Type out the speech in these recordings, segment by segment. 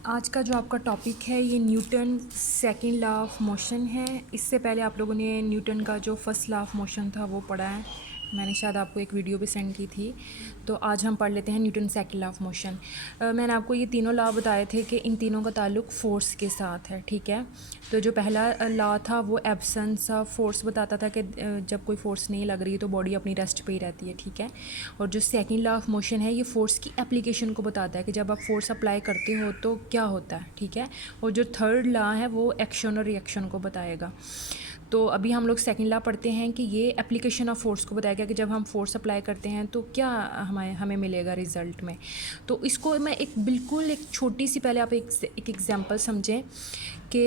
आज का जो आपका टॉपिक है ये Newton second law of motion है। इससे पहले आप लोगों ने न्यूटन का जो फर्स्ट लॉ ऑफ मोशन था वो पढ़ा है। मैंने शायद आपको एक वीडियो भी सेंड की थी। तो आज हम पढ़ लेते हैं Newton second law of motion. मैंने आपको ये तीनों लॉ बताए थे कि इन तीनों का ताल्लुक फोर्स के साथ है, ठीक है। तो जो पहला लॉ था वो एब्सेंस ऑफ फोर्स बताता था कि जब कोई फोर्स नहीं लग रही है तो बॉडी अपनी रेस्ट पे ही रहती है, ठीक है। और जो सेकंड लॉ ऑफ मोशन है ये फोर्स की एप्लीकेशन को बताता है कि जब आप फोर्स अप्लाई करते हो तो क्या होता है, ठीक है। और जो थर्ड लॉ है वो एक्शन और रिएक्शन को बताएगा। तो अभी हम लोग सेकंड लॉ पढ़ते हैं कि ये एप्लीकेशन ऑफ फोर्स को बताएगा कि जब हम फोर्स अप्लाई करते हैं तो क्या हमें मिलेगा रिज़ल्ट में। तो इसको मैं एक छोटी सी पहले आप एक एग्जांपल समझें कि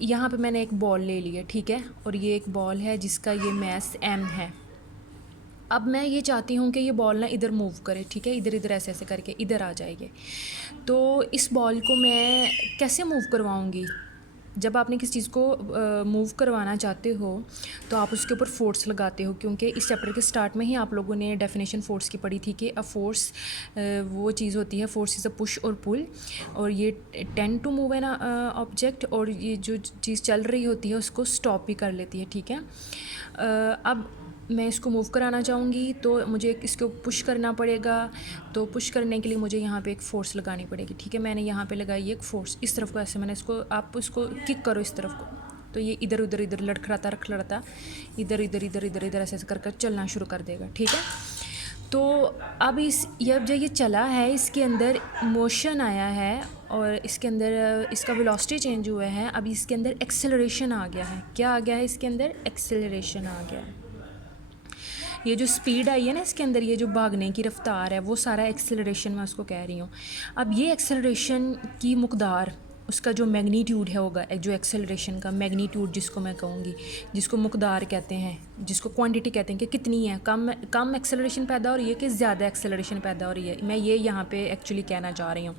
यहाँ पे मैंने एक बॉल ले ली है, ठीक है। और ये एक बॉल है जिसका ये मैस m है। अब मैं ये चाहती हूँ कि ये बॉल ना इधर मूव करे, ठीक है। इधर इधर ऐसे ऐसे करके इधर आ जाएगी। तो इस बॉल को मैं कैसे मूव करवाऊँगी। जब आपने किसी चीज़ को मूव करवाना चाहते हो तो आप उसके ऊपर फोर्स लगाते हो, क्योंकि इस चैप्टर के स्टार्ट में ही आप लोगों ने डेफिनेशन फोर्स की पढ़ी थी कि अ फोर्स वो चीज़ होती है, फोर्स इज़ अ पुश और पुल, और ये tend to move an object, और ये जो चीज़ चल रही होती है उसको स्टॉप भी कर लेती है, ठीक है। अब मैं इसको मूव कराना चाहूँगी तो मुझे इसको पुश करना पड़ेगा। तो पुश करने के लिए मुझे यहाँ पे एक फ़ोर्स लगानी पड़ेगी, ठीक है। मैंने यहाँ पे लगाई एक फ़ोर्स इस तरफ को, ऐसे मैंने इसको, आप उसको किक करो इस तरफ को, तो ये इधर उधर इधर लड़खड़ाता इधर इधर इधर इधर इधर ऐसे ऐसे कर चलना शुरू कर देगा, ठीक है। तो अब जब ये चला है, इसके अंदर मोशन आया है और इसके अंदर इसका वेलोसिटी चेंज हुआ है। अब इसके अंदर एक्सेलरेशन आ गया है। क्या आ गया है इसके अंदर? एक्सेलरेशन आ गया है। ये जो स्पीड आई है ना इसके अंदर, ये जो भागने की रफ्तार है, वो सारा एक्सेलरेशन मैं उसको कह रही हूँ। अब ये एक्सेलरेशन की मकदार, उसका जो मैग्नीट्यूड है होगा, जो एक्सेलरेशन का मैग्नीट्यूड जिसको मैं कहूँगी, जिसको मकदार कहते हैं, जिसको क्वांटिटी कहते हैं कि कितनी है, कम एक्सेलरेशन पैदा हो रही है कि ज़्यादा एक्सेलरेशन पैदा हो रही है, मैं ये यहाँ पे एक्चुअली कहना चाह रही हूँ।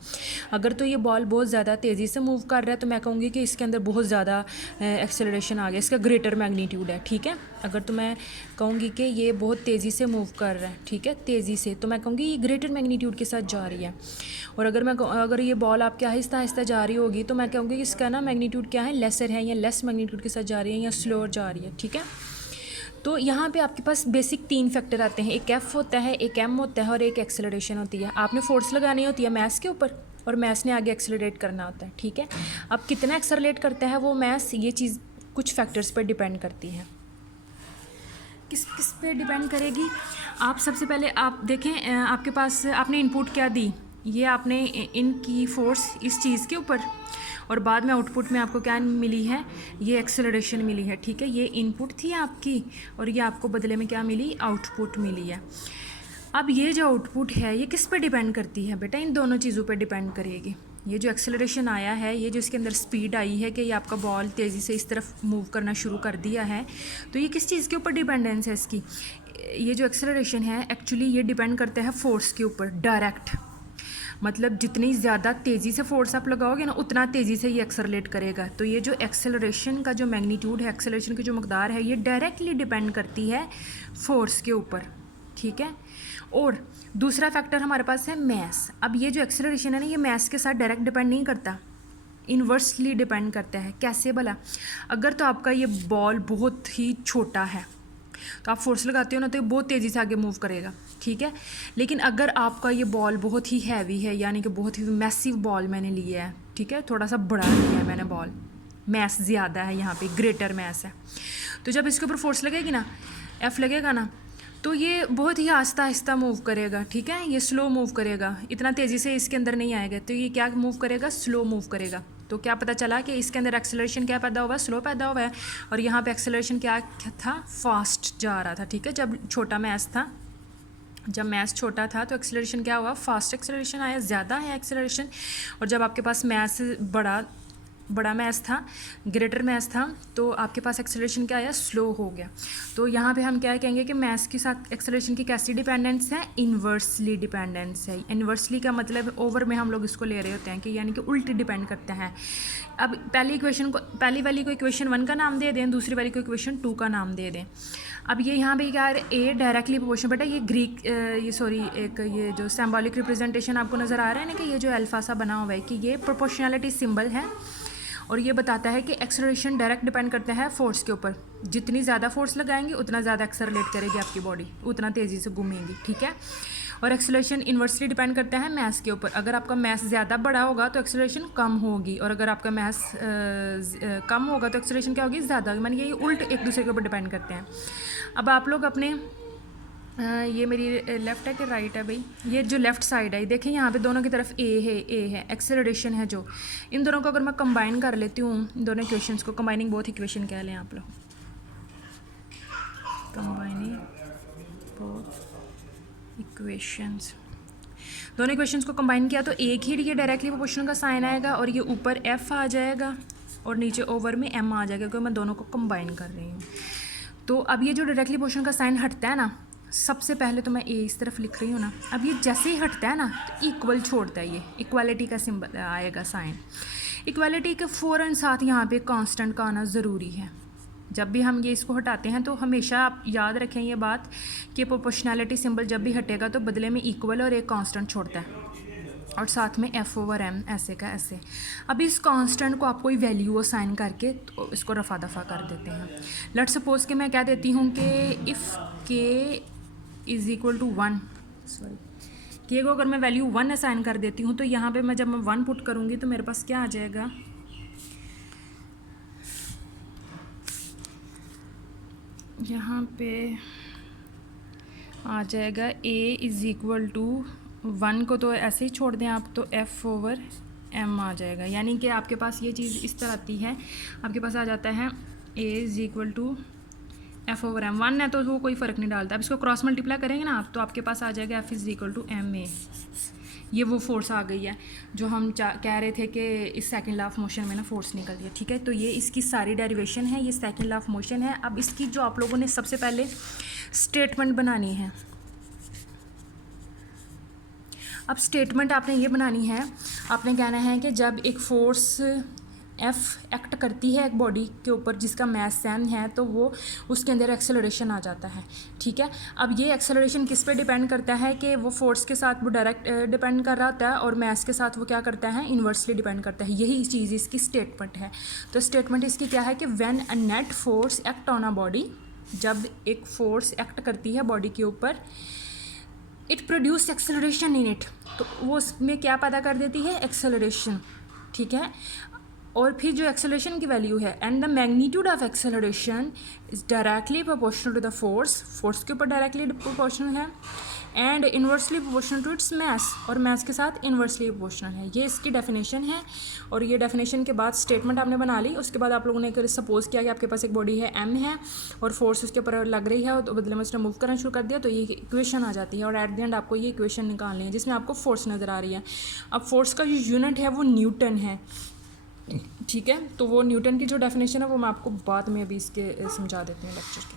अगर तो ये बॉल बहुत ज़्यादा तेज़ी से मूव कर रहा है तो मैं कहूँगी कि इसके अंदर बहुत ज़्यादा एक्सेलरेशन आ गया, इसका ग्रेटर मैग्नीट्यूड है, ठीक है। अगर तो मैं कहूँगी कि ये बहुत तेज़ी से मूव कर रहा है, ठीक है, तेज़ी से, तो मैं कहूँगी ये ग्रेटर मैग्नीट्यूड के साथ जा रही है। और अगर ये बॉल आपके आहिस्ता आहिस्ता जा रही होगी तो मैं कहूँगी कि इसका ना मैग्नीट्यूड क्या है, लेसर है, या लेस मैग्नीट्यूड के साथ जा रही है, या स्लोअर जा रही है, ठीक है। तो यहाँ पे आपके पास बेसिक 3 फैक्टर आते हैं, एक एफ होता है, एक एम होता है और एक एक्सेलरेशन होती है। आपने फोर्स लगानी होती है मैस के ऊपर और मैस ने आगे एक्सेलरेट करना होता है, ठीक है। अब कितना एक्सेलरेट करता है वो मैस, ये चीज़ कुछ फैक्टर्स पर डिपेंड करती है। किस किस पे डिपेंड करेगी? आप सबसे पहले आप देखें, आपके पास आपने इनपुट क्या दी, ये आपने इनकी फोर्स इस चीज़ के ऊपर, और बाद में आउटपुट में आपको क्या मिली है, ये एक्सेलरेशन मिली है, ठीक है। ये इनपुट थी आपकी और ये आपको बदले में क्या मिली, आउटपुट मिली है। अब ये जो आउटपुट है ये किस पे डिपेंड करती है बेटा? इन दोनों चीज़ों पे डिपेंड करेगी। ये जो एक्सेलरेशन आया है, ये जो इसके अंदर स्पीड आई है कि ये आपका बॉल तेज़ी से इस तरफ मूव करना शुरू कर दिया है, तो ये किस चीज़ के ऊपर डिपेंडेंस है इसकी? ये जो एक्सेलरेशन है एक्चुअली ये डिपेंड करता है फोर्स के ऊपर डायरेक्ट। मतलब जितनी ज़्यादा तेज़ी से फोर्स आप लगाओगे ना उतना तेज़ी से ये एक्सेलरेट करेगा। तो ये जो एक्सेलरेशन का जो मैग्नीट्यूड है, एक्सेलरेशन की जो मकदार है, ये डायरेक्टली डिपेंड करती है फोर्स के ऊपर, ठीक है। और दूसरा फैक्टर हमारे पास है मैस। अब ये जो एक्सेलरेशन है ना, ये मैस के साथ डायरेक्ट डिपेंड नहीं करता, इन्वर्सली डिपेंड करता है। कैसे भला? अगर तो आपका ये बॉल बहुत ही छोटा है तो आप फोर्स लगाते हो ना तो ये बहुत तेज़ी से आगे मूव करेगा, ठीक है। लेकिन अगर आपका ये बॉल बहुत ही हैवी है, यानी कि बहुत ही मैसिव बॉल मैंने लिया है, ठीक है, थोड़ा सा बड़ा लिया है मैंने बॉल, मैस ज़्यादा है, यहाँ पे ग्रेटर मैस है, तो जब इसके ऊपर फोर्स लगेगी ना, एफ लगेगा ना, तो ये बहुत ही आहिस्ता आहिस्ता मूव करेगा, ठीक है। ये स्लो मूव करेगा, इतना तेज़ी से इसके अंदर नहीं आएगा। तो ये क्या मूव करेगा? स्लो मूव करेगा। तो क्या पता चला कि इसके अंदर एक्सेलरेशन क्या पैदा हुआ? स्लो पैदा हुआ है। और यहाँ पे एक्सेलरेशन क्या था? फास्ट जा रहा था, ठीक है। जब छोटा मैस था, जब मैस छोटा था तो एक्सेलरेशन क्या हुआ? फास्ट एक्सेलरेशन आया, ज़्यादा है एक्सेलरेशन। और जब आपके पास मैस बड़ा बड़ा मैस था, ग्रेटर मैस था, तो आपके पास एक्सेलरेशन क्या आया, स्लो हो गया। तो यहाँ पे हम क्या कहेंगे कि मैस के साथ एक्सेलरेशन की कैसी डिपेंडेंस है, इन्वर्सली डिपेंडेंस है। इन्वर्सली का मतलब ओवर में हम लोग इसको ले रहे होते हैं कि यानी कि उल्टी डिपेंड करते हैं। अब पहली वाली को इक्वेशन 1 का नाम दे दें, दूसरी वाली को इक्वेशन 2 का नाम दे दें। अब ये यहाँ पे क्या है, ए डायरेक्टली प्रोपोर्शनल, बेटा ये ग्रीक ये जो सिंबॉलिक रिप्रेजेंटेशन आपको नज़र आ रहा है ना कि ये जो अल्फा सा बना हुआ है कि ये प्रोपोर्शनैलिटी सिंबल है, और ये बताता है कि एक्सेलरेशन डायरेक्ट डिपेंड करता है फोर्स के ऊपर। जितनी ज़्यादा फोर्स लगाएंगे उतना ज़्यादा एक्सेलरेट करेगी आपकी बॉडी, उतना तेज़ी से घूमेंगी, ठीक है। और एक्सेलरेशन इन्वर्सली डिपेंड करता है मैस के ऊपर। अगर आपका मैस ज़्यादा बड़ा होगा तो एक्सेलरेशन कम होगी, और अगर आपका मैस कम होगा तो एक्सेलरेशन क्या होगी, ज़्यादा होगी। मानिए ये उल्ट एक दूसरे के ऊपर डिपेंड करते हैं। अब आप लोग अपने ये मेरी लेफ़्ट है कि राइट है भाई, ये जो लेफ़्ट साइड है देखें, यहाँ पे दोनों की तरफ ए है एक्सेलरेशन है जो। इन दोनों को अगर मैं कंबाइन कर लेती हूँ, इन दोनों इक्वेशंस को, कंबाइनिंग बोथ इक्वेशन कह लें आप लोग, कंबाइनिंग बोथ इक्वेशंस, दोनों इक्वेशंस को कंबाइन किया तो एक ही ये डायरेक्टली प्रोपोर्शनल का साइन आएगा, और ये ऊपर एफ आ जाएगा और नीचे ओवर में एम आ जाएगा, क्योंकि मैं दोनों को कंबाइन कर रही हूँ। तो अब ये जो डायरेक्टली प्रोपोर्शनल का साइन हटता है ना, सबसे पहले तो मैं ए इस तरफ लिख रही हूँ ना, अब ये जैसे ही हटता है ना तो इक्वल छोड़ता है, ये इक्वालिटी का सिंबल आएगा साइन। इक्वालिटी के फ़ौरन साथ यहाँ पे कांस्टेंट का आना ज़रूरी है। जब भी हम ये इसको हटाते हैं तो हमेशा आप याद रखें ये बात कि प्रोपोर्शनैलिटी सिंबल जब भी हटेगा तो बदले में इक्वल और एक कांस्टेंट छोड़ता है, और साथ में f/m ऐसे का ऐसे। अब इस कांस्टेंट को आप कोई वैल्यू असाइन करके तो इसको रफा दफा कर देते हैं। लेट्स सपोज कि मैं कह देती हूँ कि if k is equal to 1, K को अगर मैं वैल्यू 1 असाइन कर देती हूँ तो यहाँ पे मैं जब मैं 1 पुट करूँगी तो मेरे पास क्या आ जाएगा, यहाँ पे आ जाएगा a इज़ इक्वल टू 1 को तो ऐसे ही छोड़ दें आप, तो f/m आ जाएगा। यानी कि आपके पास ये चीज़ इस तरह आती है, आपके पास आ जाता है a is equal to f/m। 1 है तो वो कोई फ़र्क नहीं डालता। अब इसको क्रॉस मल्टीप्लाई करेंगे ना आप, तो आपके पास आ जाएगा f is equal to ma। ये वो फोर्स आ गई है जो हम कह रहे थे कि इस सेकंड लॉ ऑफ मोशन में ना फोर्स निकल रही है, ठीक है। तो ये इसकी सारी डेरिवेशन है, ये सेकंड लॉ ऑफ मोशन है। अब इसकी जो आप लोगों ने सबसे पहले स्टेटमेंट बनानी है, अब स्टेटमेंट आपने ये बनानी है, आपने कहना है कि जब एक फोर्स F एक्ट करती है एक बॉडी के ऊपर जिसका मैस सेम है तो वो उसके अंदर एक्सेलरेशन आ जाता है, ठीक है। अब ये एक्सेलरेशन किस पे डिपेंड करता है कि वो फोर्स के साथ वो डायरेक्ट डिपेंड कर रहा होता है, और मैस के साथ वो क्या करता है, इन्वर्सली डिपेंड करता है। यही चीज़ इसकी स्टेटमेंट है। तो स्टेटमेंट इसकी क्या है कि when a net force act on a body, जब एक फोर्स एक्ट करती है बॉडी के ऊपर, it produce acceleration in it, तो वो उसमें क्या पैदा कर देती है, एक्सेलरेशन, ठीक है। और फिर जो एक्सेलरेशन की वैल्यू है, and the magnitude of acceleration is directly proportional to the force के ऊपर डायरेक्टली प्रोपोर्शनल है, and inversely proportional to its mass, और मैस के साथ इन्वर्सली प्रोपोर्शनल है। ये इसकी डेफिनेशन है। और ये डेफिनेशन के बाद स्टेटमेंट आपने बना ली। उसके बाद आप लोगों ने सपोज किया कि आपके पास एक बॉडी है m है और फोर्स उसके ऊपर लग रही है, तो बदले में उसने मूव करना शुरू कर दिया, तो ये इक्वेशन आ जाती है। और एट द एंड आपको ये इक्वेशन निकालनी है जिसमें आपको फोर्स नज़र आ रही है। अब फोर्स का जो यूनिट है वो न्यूटन है, ठीक है। तो वो न्यूटन की जो डेफिनेशन है वो मैं आपको बाद में अभी इसके समझा देती हूँ लेक्चर के।